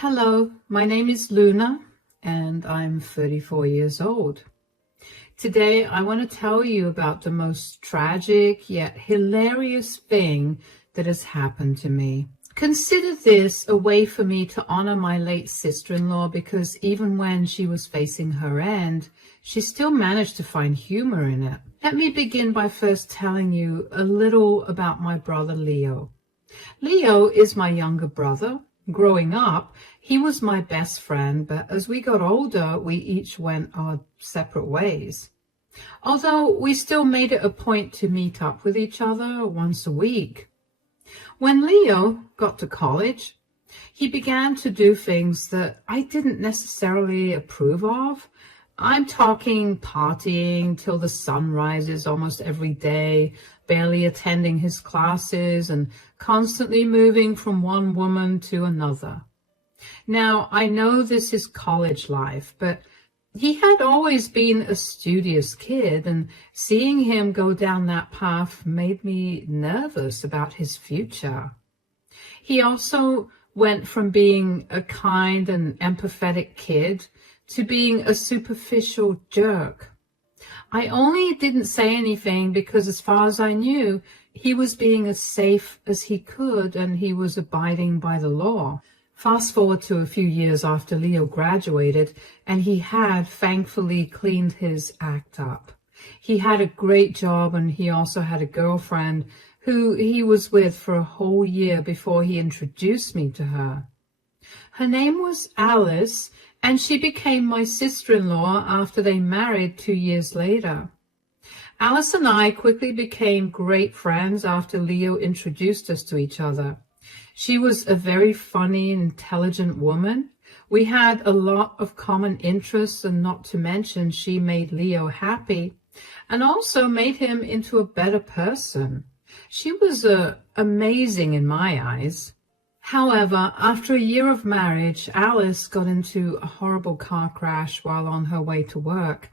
Hello, my name is Luna and I'm 34 years old. Today I want to tell you about the most tragic yet hilarious thing that has happened to me. Consider this a way for me to honor my late sister-in-law because even when she was facing her end, she still managed to find humor in it. Let me begin by first telling you a little about my brother Leo. Leo is my younger brother. Growing up, he was my best friend, but as we got older, we each went our separate ways. Although we still made it a point to meet up with each other once a week. When Leo got to college, he began to do things that I didn't necessarily approve of. I'm talking partying till the sun rises almost every day, barely attending his classes, and constantly moving from one woman to another. Now, I know this is college life, but he had always been a studious kid, and seeing him go down that path made me nervous about his future. He also went from being a kind and empathetic kid to being a superficial jerk. I only didn't say anything because as far as I knew, he was being as safe as he could and he was abiding by the law. Fast forward to a few years after Leo graduated, and he had thankfully cleaned his act up. He had a great job and he also had a girlfriend who he was with for a whole year before he introduced me to her. Her name was Alice, and she became my sister-in-law after they married 2 years later. Alice and I quickly became great friends after Leo introduced us to each other. She was a very funny and intelligent woman. We had a lot of common interests, and not to mention she made Leo happy and also made him into a better person. She was amazing in my eyes. However, after a year of marriage, Alice got into a horrible car crash while on her way to work.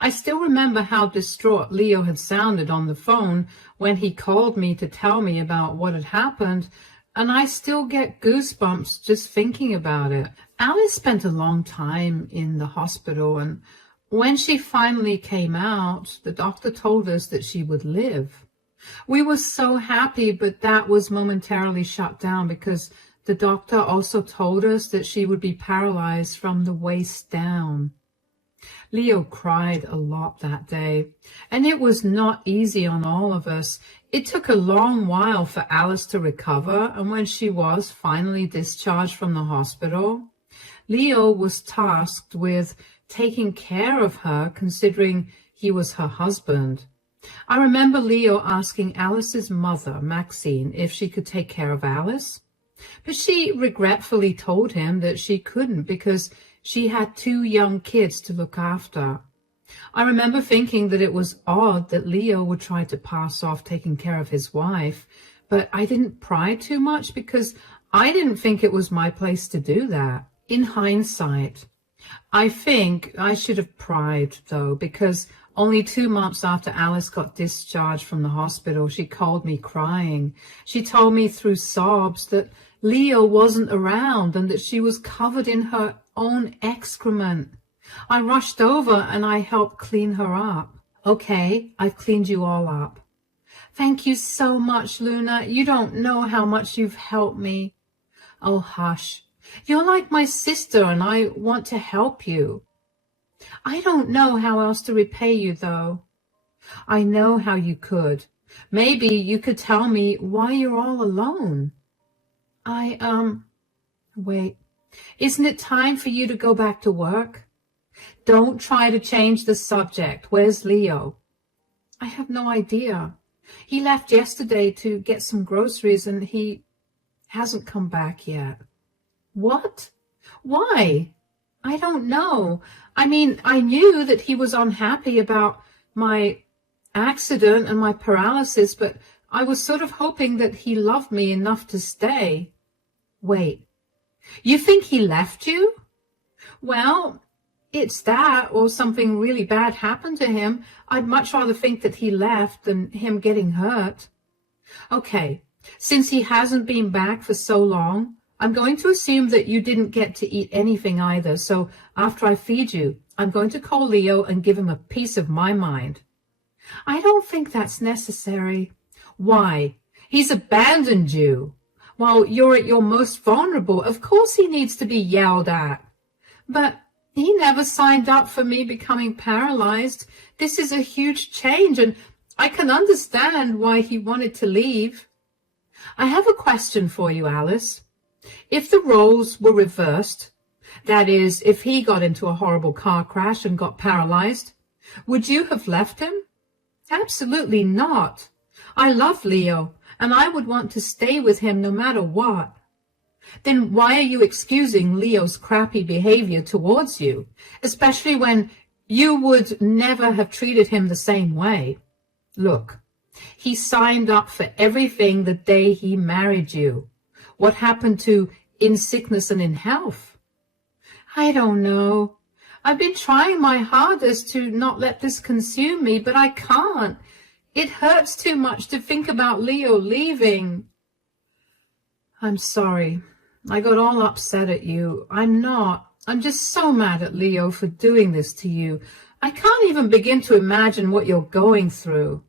I still remember how distraught Leo had sounded on the phone when he called me to tell me about what had happened, and I still get goosebumps just thinking about it. Alice spent a long time in the hospital, and when she finally came out, the doctor told us that she would live. We were so happy, but that was momentarily shut down because the doctor also told us that she would be paralyzed from the waist down. Leo cried a lot that day, and it was not easy on all of us. It took a long while for Alice to recover, and when she was finally discharged from the hospital, Leo was tasked with taking care of her, considering he was her husband. I remember Leo asking Alice's mother, Maxine, if she could take care of Alice, but she regretfully told him that she couldn't because she had 2 young kids to look after. I remember thinking that it was odd that Leo would try to pass off taking care of his wife, but I didn't pry too much because I didn't think it was my place to do that. In hindsight, I think I should have pried, though, because only 2 months after Alice got discharged from the hospital, she called me crying. She told me through sobs that Leo wasn't around and that she was covered in her own excrement. I rushed over and I helped clean her up. Okay, I've cleaned you all up. Thank you so much, Luna. You don't know how much you've helped me. Oh, hush. You're like my sister and I want to help you. I don't know how else to repay you, though. I know how you could. Maybe you could tell me why you're all alone. Wait. Isn't it time for you to go back to work? Don't try to change the subject. Where's Leo? I have no idea. He left yesterday to get some groceries and he hasn't come back yet. What? Why? I don't know. I mean, I knew that he was unhappy about my accident and my paralysis, but I was sort of hoping that he loved me enough to stay. Wait, you think he left you? Well, it's that or something really bad happened to him. I'd much rather think that he left than him getting hurt. Okay, since he hasn't been back for so long, I'm going to assume that you didn't get to eat anything either, so after I feed you, I'm going to call Leo and give him a piece of my mind. I don't think that's necessary. Why? He's abandoned you. While you're at your most vulnerable, of course he needs to be yelled at. But he never signed up for me becoming paralyzed. This is a huge change, and I can understand why he wanted to leave. I have a question for you, Alice. If the roles were reversed, that is, if he got into a horrible car crash and got paralyzed, would you have left him? Absolutely not. I love Leo, and I would want to stay with him no matter what. Then why are you excusing Leo's crappy behavior towards you, especially when you would never have treated him the same way? Look, he signed up for everything the day he married you. What happened to in sickness and in health? I don't know. I've been trying my hardest to not let this consume me, but I can't. It hurts too much to think about Leo leaving. I'm sorry. I got all upset at you. I'm not. I'm just so mad at Leo for doing this to you. I can't even begin to imagine what you're going through.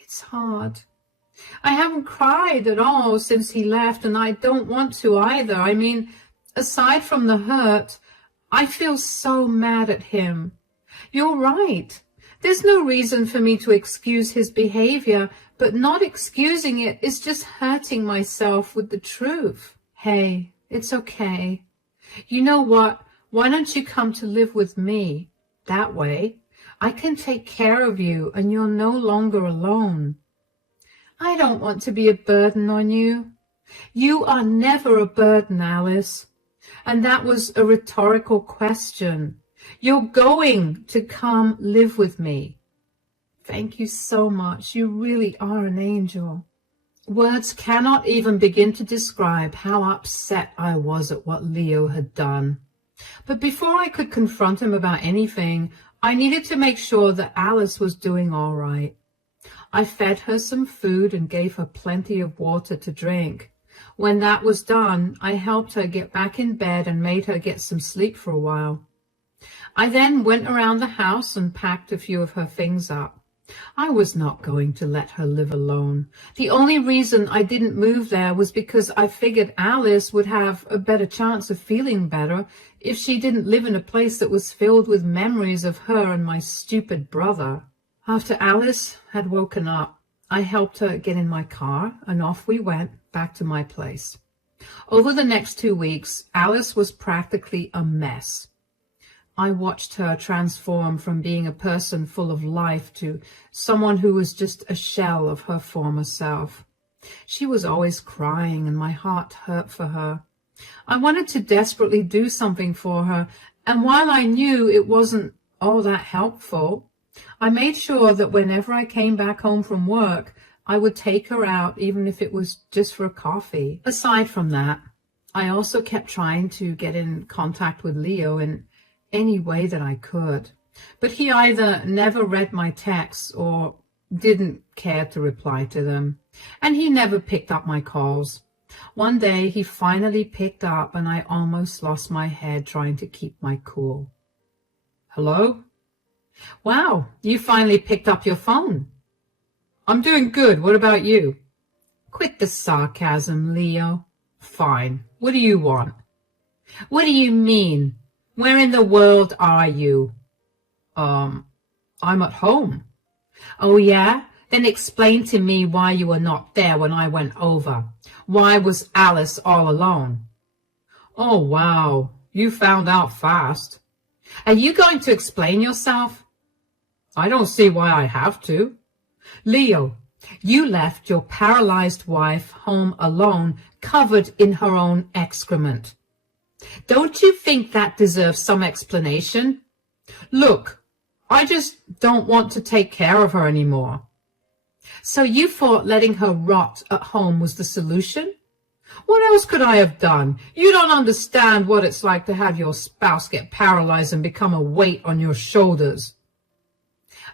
It's hard. I haven't cried at all since he left, and I don't want to either. I mean, aside from the hurt, I feel so mad at him. You're right. There's no reason for me to excuse his behavior, but not excusing it is just hurting myself with the truth. Hey, it's okay. You know what? Why don't you come to live with me? That way, I can take care of you and you're no longer alone. I don't want to be a burden on you. You are never a burden, Alice. And that was a rhetorical question. You're going to come live with me. Thank you so much. You really are an angel. Words cannot even begin to describe how upset I was at what Leo had done. But before I could confront him about anything, I needed to make sure that Alice was doing all right. I fed her some food and gave her plenty of water to drink. When that was done, I helped her get back in bed and made her get some sleep for a while. I then went around the house and packed a few of her things up. I was not going to let her live alone. The only reason I didn't move there was because I figured Alice would have a better chance of feeling better if she didn't live in a place that was filled with memories of her and my stupid brother. After Alice had woken up, I helped her get in my car, and off we went back to my place. Over the next 2 weeks, Alice was practically a mess. I watched her transform from being a person full of life to someone who was just a shell of her former self. She was always crying, and my heart hurt for her. I wanted to desperately do something for her, and while I knew it wasn't all that helpful, I made sure that whenever I came back home from work, I would take her out, even if it was just for a coffee. Aside from that, I also kept trying to get in contact with Leo in any way that I could. But he either never read my texts or didn't care to reply to them. And he never picked up my calls. One day he finally picked up, and I almost lost my head trying to keep my cool. Hello? Wow, you finally picked up your phone. I'm doing good. What about you? Quit the sarcasm, Leo. Fine. What do you want? What do you mean? Where in the world are you? I'm at home. Oh, yeah? Then explain to me why you were not there when I went over. Why was Alice all alone? Oh, wow. You found out fast. Are you going to explain yourself? I don't see why I have to. Leo, you left your paralyzed wife home alone, covered in her own excrement. Don't you think that deserves some explanation? Look, I just don't want to take care of her anymore. So you thought letting her rot at home was the solution? What else could I have done? You don't understand what it's like to have your spouse get paralyzed and become a weight on your shoulders.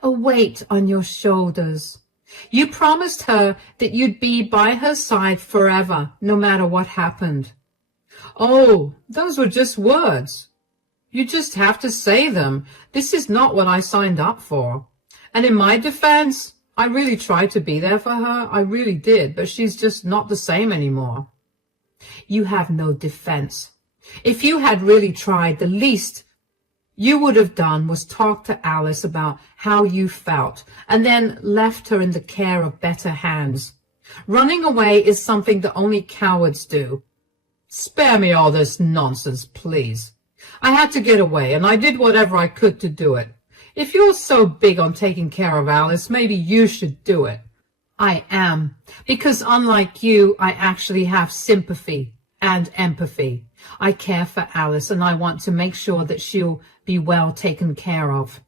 A weight on your shoulders. You promised her that you'd be by her side forever, no matter what happened. Oh, those were just words. You just have to say them. This is not what I signed up for. And in my defense, I really tried to be there for her. I really did, but she's just not the same anymore. You have no defense. If you had really tried, the least you would have done was talk to Alice about how you felt and then left her in the care of better hands. Running away is something that only cowards do. Spare me all this nonsense, please. I had to get away, and I did whatever I could to do it. If you're so big on taking care of Alice, maybe you should do it. I am, because unlike you, I actually have sympathy and empathy. I care for Alice, and I want to make sure that she'll be well taken care of.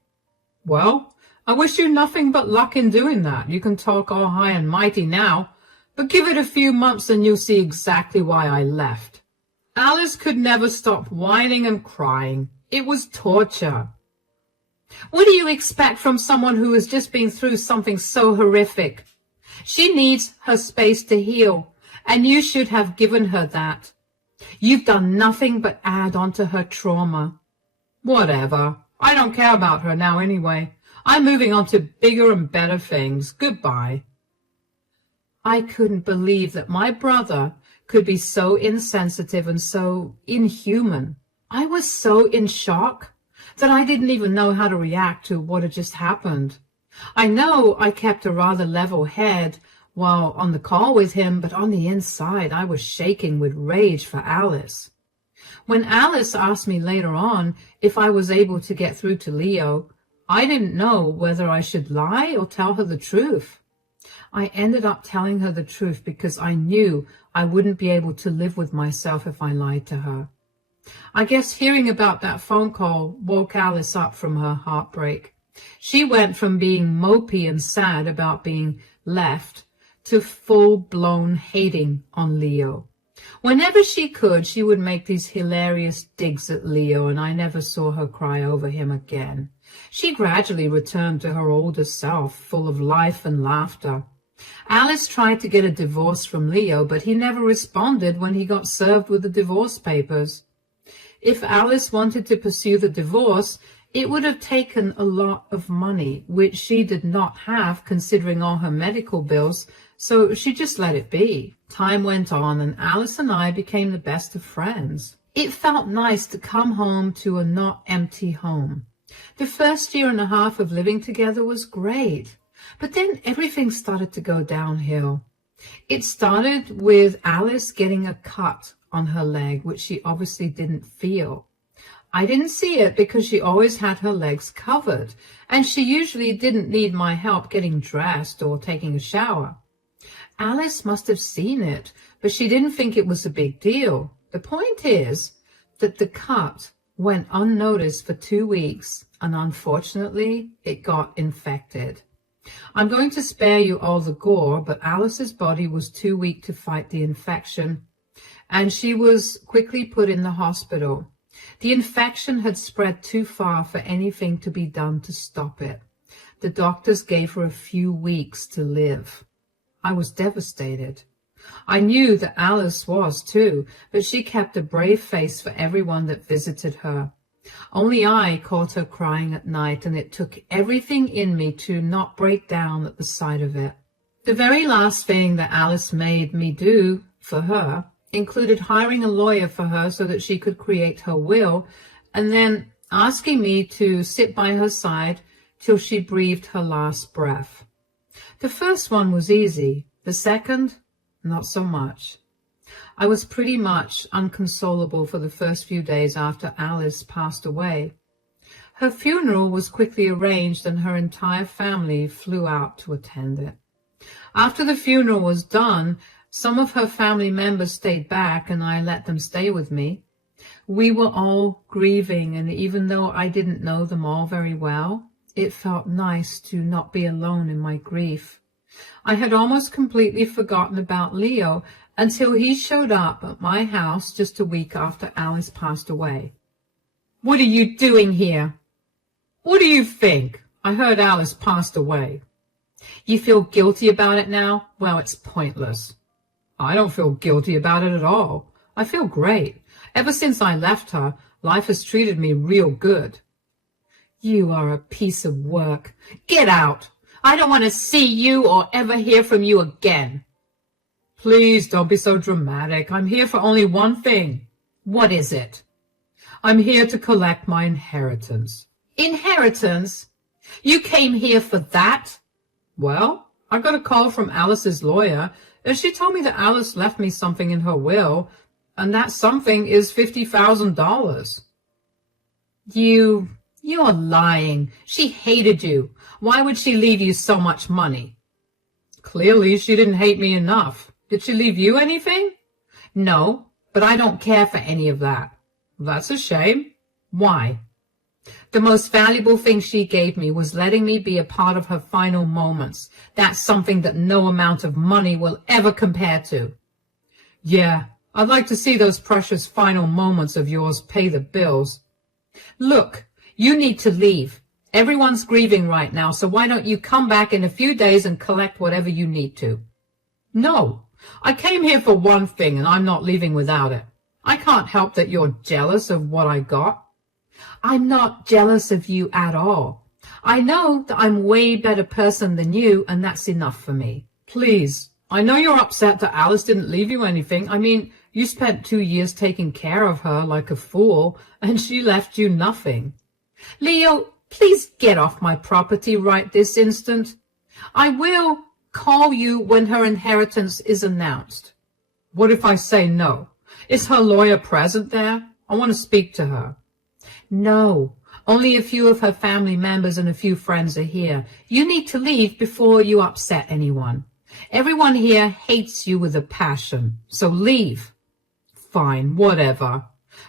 Well, I wish you nothing but luck in doing that. You can talk all high and mighty now, but give it a few months and you'll see exactly why I left. Alice could never stop whining and crying. It was torture. What do you expect from someone who has just been through something so horrific? She needs her space to heal, and you should have given her that. You've done nothing but add on to her trauma. Whatever. I don't care about her now anyway. I'm moving on to bigger and better things. Goodbye. I couldn't believe that my brother could be so insensitive and so inhuman. I was so in shock that I didn't even know how to react to what had just happened. I know I kept a rather level head while on the call with him, but on the inside I was shaking with rage for Alice. When Alice asked me later on if I was able to get through to Leo, I didn't know whether I should lie or tell her the truth. I ended up telling her the truth because I knew I wouldn't be able to live with myself if I lied to her. I guess hearing about that phone call woke Alice up from her heartbreak. She went from being mopey and sad about being left to full-blown hating on Leo. Whenever she could, she would make these hilarious digs at Leo, and I never saw her cry over him again. She gradually returned to her older self, full of life and laughter. Alice tried to get a divorce from Leo, but he never responded when he got served with the divorce papers. If Alice wanted to pursue the divorce, it would have taken a lot of money, which she did not have considering all her medical bills, so she just let it be. Time went on, and Alice and I became the best of friends. It felt nice to come home to a not empty home. The first year and a half of living together was great, but then everything started to go downhill. It started with Alice getting a cut on her leg, which she obviously didn't feel. I didn't see it because she always had her legs covered, and she usually didn't need my help getting dressed or taking a shower. Alice must have seen it, but she didn't think it was a big deal. The point is that the cut went unnoticed for 2 weeks, and unfortunately, it got infected. I'm going to spare you all the gore, but Alice's body was too weak to fight the infection, and she was quickly put in the hospital. The infection had spread too far for anything to be done to stop it. The doctors gave her a few weeks to live. I was devastated. I knew that Alice was too, but she kept a brave face for everyone that visited her. Only I caught her crying at night, and it took everything in me to not break down at the sight of it. The very last thing that Alice made me do for her included hiring a lawyer for her so that she could create her will, and then asking me to sit by her side till she breathed her last breath. The first one was easy. The second, not so much. I was pretty much inconsolable for the first few days after Alice passed away. Her funeral was quickly arranged, and her entire family flew out to attend it. After the funeral was done, some of her family members stayed back, and I let them stay with me. We were all grieving, and even though I didn't know them all very well, it felt nice to not be alone in my grief. I had almost completely forgotten about Leo until he showed up at my house just a week after Alice passed away. "What are you doing here?" "What do you think? I heard Alice passed away." "You feel guilty about it now?" "Well, it's pointless." "I don't feel guilty about it at all. I feel great. Ever since I left her, life has treated me real good. You are a piece of work. Get out. I don't want to see you or ever hear from you again. Please don't be so dramatic. I'm here for only one thing. What is it? I'm here to collect my inheritance. Inheritance? You came here for that? Well, I got a call from Alice's lawyer, and she told me that Alice left me something in her will, and that something is $50,000. You're lying. She hated you. Why would she leave you so much money? Clearly, she didn't hate me enough. Did she leave you anything? No, but I don't care for any of that. That's a shame. Why? The most valuable thing she gave me was letting me be a part of her final moments. That's something that no amount of money will ever compare to. Yeah, I'd like to see those precious final moments of yours pay the bills. Look, you need to leave. Everyone's grieving right now, so why don't you come back in a few days and collect whatever you need to? No, I came here for one thing, and I'm not leaving without it. I can't help that you're jealous of what I got. I'm not jealous of you at all. I know that I'm a way better person than you, and that's enough for me. Please, I know you're upset that Alice didn't leave you anything. I mean, you spent 2 years taking care of her like a fool, and she left you nothing. Leo, please get off my property right this instant. I will call you when her inheritance is announced. What if I say no? Is her lawyer present there? I want to speak to her. No, only a few of her family members and a few friends are here. You need to leave before you upset anyone. Everyone here hates you with a passion, so leave. Fine, whatever.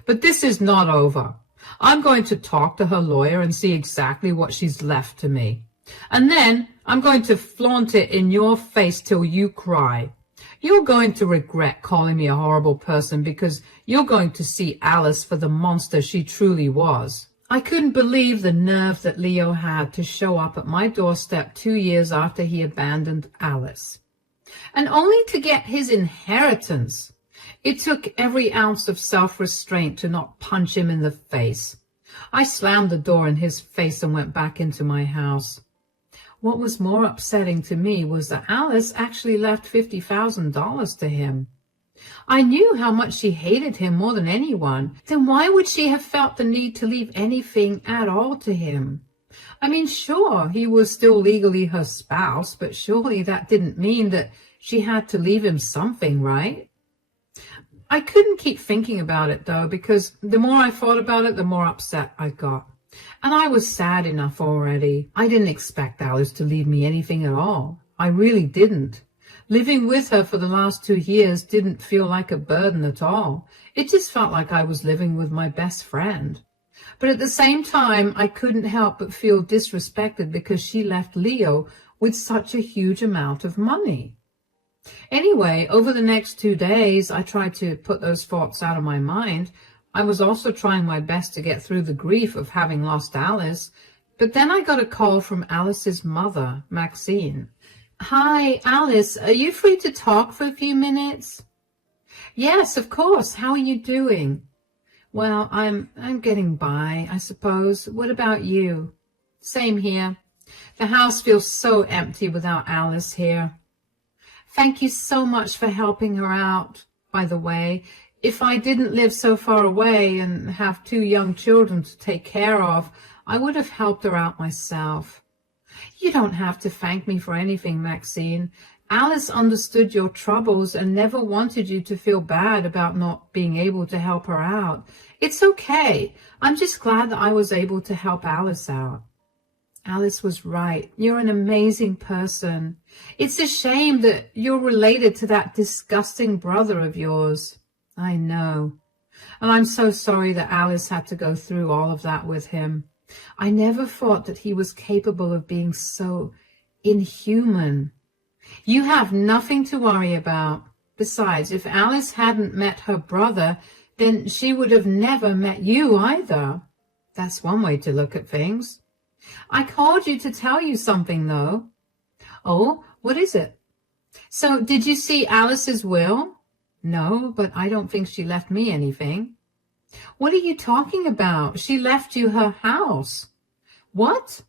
But this is not over. I'm going to talk to her lawyer and see exactly what she's left to me. And then I'm going to flaunt it in your face till you cry. You're going to regret calling me a horrible person because you're going to see Alice for the monster she truly was. I couldn't believe the nerve that Leo had to show up at my doorstep 2 years after he abandoned Alice. And only to get his inheritance. It took every ounce of self-restraint to not punch him in the face. I slammed the door in his face and went back into my house. What was more upsetting to me was that Alice actually left $50,000 to him. I knew how much she hated him more than anyone. Then why would she have felt the need to leave anything at all to him? I mean, sure, he was still legally her spouse, but surely that didn't mean that she had to leave him something, right? I couldn't keep thinking about it, though, because the more I thought about it, the more upset I got. And I was sad enough already. I didn't expect Alice to leave me anything at all. I really didn't. Living with her for the last 2 years didn't feel like a burden at all. It just felt like I was living with my best friend. But at the same time, I couldn't help but feel disrespected because she left Leo with such a huge amount of money. Anyway, over the next 2 days, I tried to put those thoughts out of my mind. I was also trying my best to get through the grief of having lost Alice, but then I got a call from Alice's mother, Maxine. Hi, Alice, are you free to talk for a few minutes? Yes, of course. How are you doing? Well, I'm getting by, I suppose. What about you? Same here. The house feels so empty without Alice here. Thank you so much for helping her out, by the way. If I didn't live so far away and have 2 young children to take care of, I would have helped her out myself. You don't have to thank me for anything, Maxine. Alice understood your troubles and never wanted you to feel bad about not being able to help her out. It's okay. I'm just glad that I was able to help Alice out. Alice was right. You're an amazing person. It's a shame that you're related to that disgusting brother of yours. I know. And I'm so sorry that Alice had to go through all of that with him. I never thought that he was capable of being so inhuman. You have nothing to worry about. Besides, if Alice hadn't met her brother, then she would have never met you either. That's one way to look at things. I called you to tell you something, though. Oh, what is it? So, did you see Alice's will? No, but I don't think she left me anything. What are you talking about? She left you her house. What?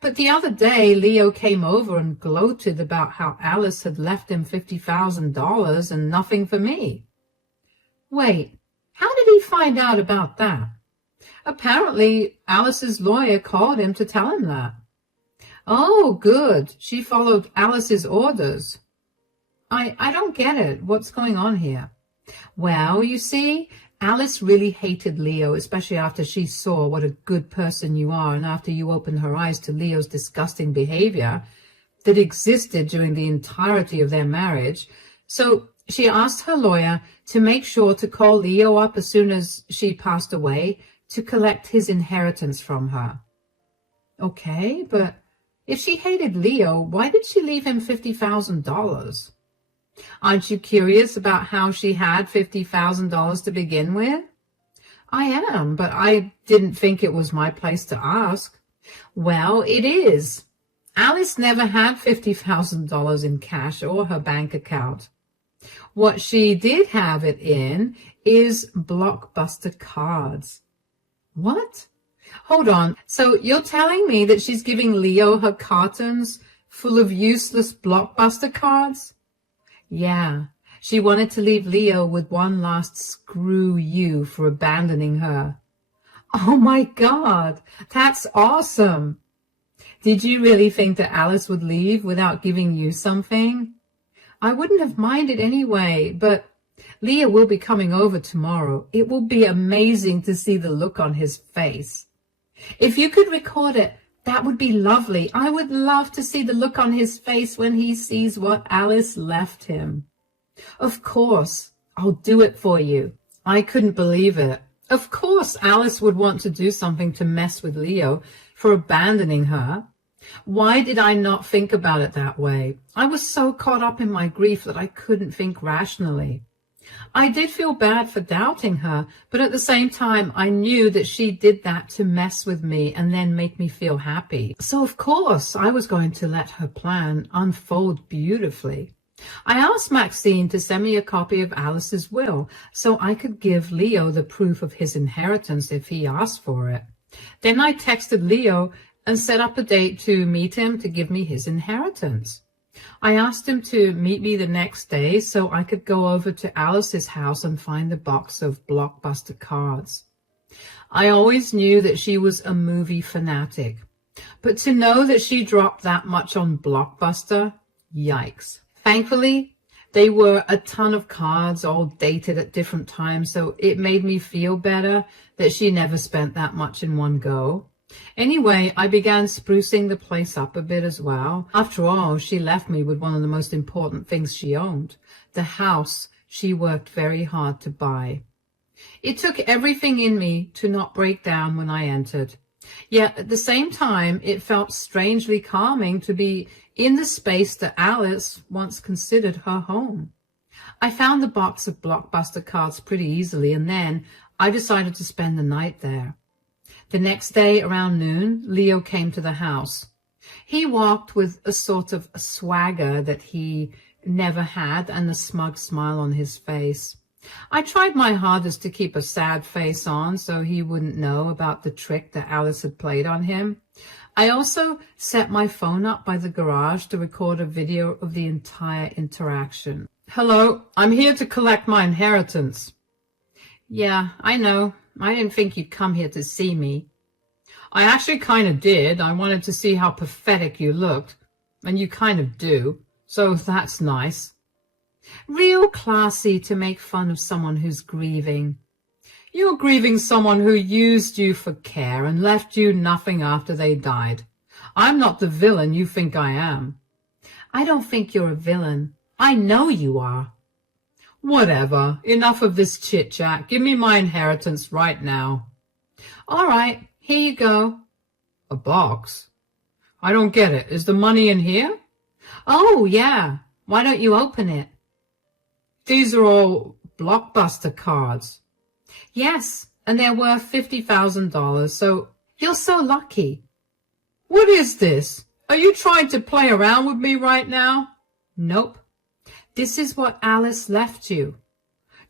But the other day, Leo came over and gloated about how Alice had left him $50,000 and nothing for me. Wait, how did he find out about that? Apparently, Alice's lawyer called him to tell him that. Oh, good. She followed Alice's orders. I don't get it. What's going on here? Well, you see, Alice really hated Leo, especially after she saw what a good person you are and after you opened her eyes to Leo's disgusting behavior that existed during the entirety of their marriage. So she asked her lawyer to make sure to call Leo up as soon as she passed away to collect his inheritance from her. Okay, but if she hated Leo, why did she leave him $50,000? Aren't you curious about how she had $50,000 to begin with? I am, but I didn't think it was my place to ask. Well, it is. Alice never had $50,000 in cash or her bank account. What she did have it in is Blockbuster cards. What? Hold on. So you're telling me that she's giving Leo her cartons full of useless Blockbuster cards? Yeah, she wanted to leave Leo with one last screw you for abandoning her. Oh my God, that's awesome. Did you really think that Alice would leave without giving you something? I wouldn't have minded anyway, but Leo will be coming over tomorrow. It will be amazing to see the look on his face. If you could record it, that would be lovely. I would love to see the look on his face when he sees what Alice left him. Of course, I'll do it for you. I couldn't believe it. Of course, Alice would want to do something to mess with Leo for abandoning her. Why did I not think about it that way? I was so caught up in my grief that I couldn't think rationally. I did feel bad for doubting her, but at the same time, I knew that she did that to mess with me and then make me feel happy. So of course, I was going to let her plan unfold beautifully. I asked Maxine to send me a copy of Alice's will so I could give Leo the proof of his inheritance if he asked for it. Then I texted Leo and set up a date to meet him to give me his inheritance. I asked him to meet me the next day so I could go over to Alice's house and find the box of Blockbuster cards. I always knew that she was a movie fanatic, but to know that she dropped that much on Blockbuster, yikes. Thankfully, they were a ton of cards all dated at different times, so it made me feel better that she never spent that much in one go. Anyway, I began sprucing the place up a bit as well. After all, she left me with one of the most important things she owned, the house she worked very hard to buy. It took everything in me to not break down when I entered. Yet at the same time, it felt strangely calming to be in the space that Alice once considered her home. I found the box of Blockbuster cards pretty easily, and then I decided to spend the night there. The next day, around noon, Leo came to the house. He walked with a sort of swagger that he never had and a smug smile on his face. I tried my hardest to keep a sad face on so he wouldn't know about the trick that Alice had played on him. I also set my phone up by the garage to record a video of the entire interaction. Hello, I'm here to collect my inheritance. Yeah, I know. I didn't think you'd come here to see me. I actually kind of did. I wanted to see how pathetic you looked. And you kind of do. So that's nice. Real classy to make fun of someone who's grieving. You're grieving someone who used you for care and left you nothing after they died. I'm not the villain you think I am. I don't think you're a villain. I know you are. Whatever. Enough of this chit-chat. Give me my inheritance right now. All right. Here you go. A box? I don't get it. Is the money in here? Oh, yeah. Why don't you open it? These are all Blockbuster cards. Yes, and they're worth $50,000, so you're so lucky. What is this? Are you trying to play around with me right now? Nope. This is what Alice left you.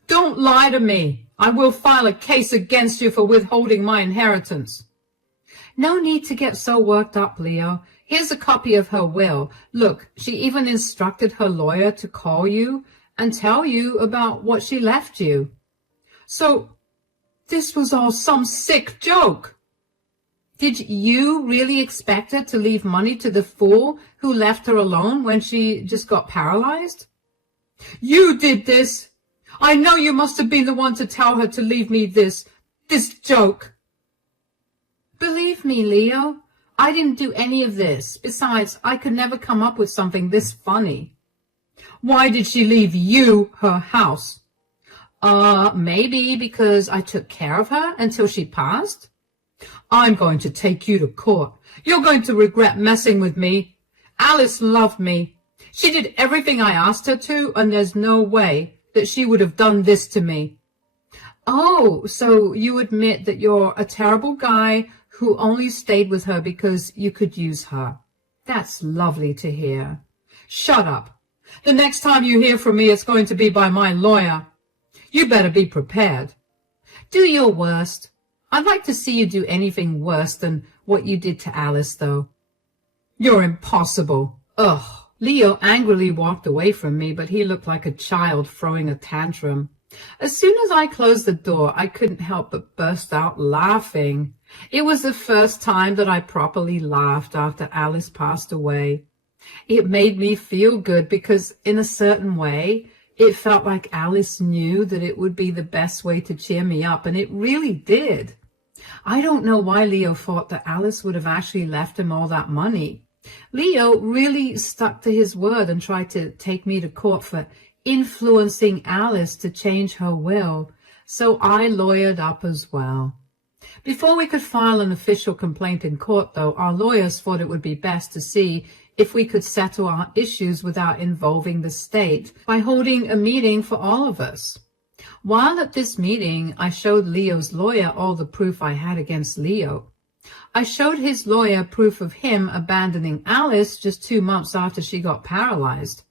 Don't lie to me. I will file a case against you for withholding my inheritance. No need to get so worked up, Leo. Here's a copy of her will. Look, she even instructed her lawyer to call you and tell you about what she left you. So, this was all some sick joke. Did you really expect her to leave money to the fool who left her alone when she just got paralyzed? You did this! I know you must have been the one to tell her to leave me this joke. Believe me, Leo, I didn't do any of this. Besides, I could never come up with something this funny. Why did she leave you her house? Maybe because I took care of her until she passed. I'm going to take you to court. You're going to regret messing with me. Alice loved me. She did everything I asked her to, and there's no way that she would have done this to me. Oh, so you admit that you're a terrible guy who only stayed with her because you could use her. That's lovely to hear. Shut up. The next time you hear from me, it's going to be by my lawyer. You better be prepared. Do your worst. I'd like to see you do anything worse than what you did to Alice, though. You're impossible. Ugh. Leo angrily walked away from me, but he looked like a child throwing a tantrum. As soon as I closed the door, I couldn't help but burst out laughing. It was the first time that I properly laughed after Alice passed away. It made me feel good because, in a certain way, it felt like Alice knew that it would be the best way to cheer me up, and it really did. I don't know why Leo thought that Alice would have actually left him all that money. Leo really stuck to his word and tried to take me to court for influencing Alice to change her will, so I lawyered up as well. Before we could file an official complaint in court, though, our lawyers thought it would be best to see if we could settle our issues without involving the state by holding a meeting for all of us. While at this meeting, I showed Leo's lawyer all the proof I had against Leo. I showed his lawyer proof of him abandoning Alice just 2 months after she got paralyzed.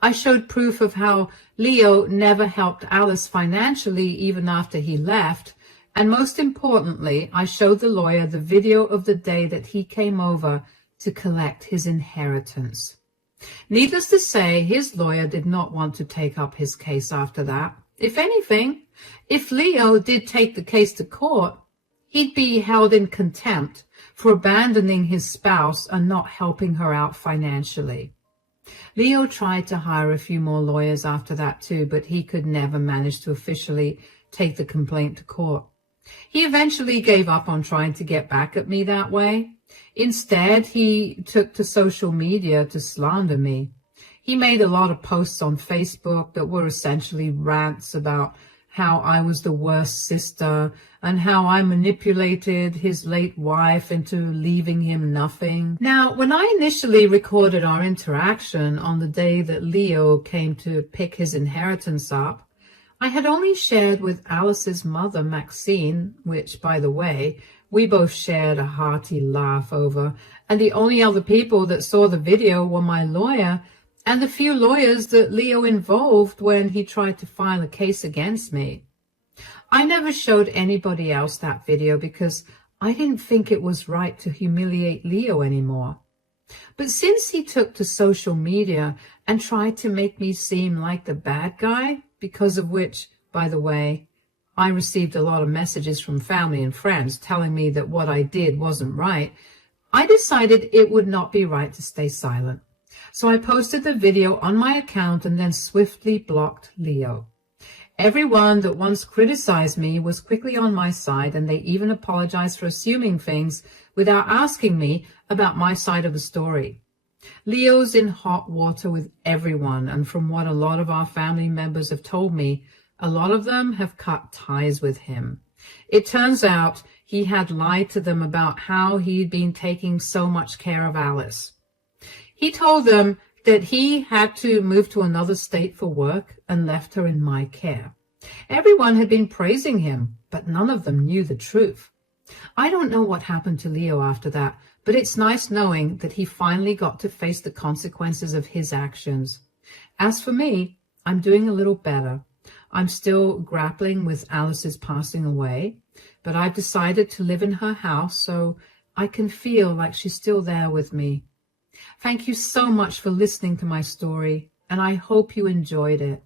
I showed proof of how Leo never helped Alice financially even after he left. And most importantly, I showed the lawyer the video of the day that he came over to collect his inheritance. Needless to say, his lawyer did not want to take up his case after that. If anything, if Leo did take the case to court, he'd be held in contempt for abandoning his spouse and not helping her out financially. Leo tried to hire a few more lawyers after that too, but he could never manage to officially take the complaint to court. He eventually gave up on trying to get back at me that way. Instead, he took to social media to slander me. He made a lot of posts on Facebook that were essentially rants about how I was the worst sister and how I manipulated his late wife into leaving him nothing. Now, when I initially recorded our interaction on the day that Leo came to pick his inheritance up, I had only shared with Alice's mother, Maxine, which, by the way, we both shared a hearty laugh over, and the only other people that saw the video were my lawyer and the few lawyers that Leo involved when he tried to file a case against me. I never showed anybody else that video because I didn't think it was right to humiliate Leo anymore. But since he took to social media and tried to make me seem like the bad guy, because of which, by the way, I received a lot of messages from family and friends telling me that what I did wasn't right, I decided it would not be right to stay silent. So I posted the video on my account and then swiftly blocked Leo. Everyone that once criticized me was quickly on my side, and they even apologized for assuming things without asking me about my side of the story. Leo's in hot water with everyone, and from what a lot of our family members have told me, a lot of them have cut ties with him. It turns out he had lied to them about how he'd been taking so much care of Alice. He told them that he had to move to another state for work and left her in my care. Everyone had been praising him, but none of them knew the truth. I don't know what happened to Leo after that, but it's nice knowing that he finally got to face the consequences of his actions. As for me, I'm doing a little better. I'm still grappling with Alice's passing away, but I've decided to live in her house so I can feel like she's still there with me. Thank you so much for listening to my story, and I hope you enjoyed it.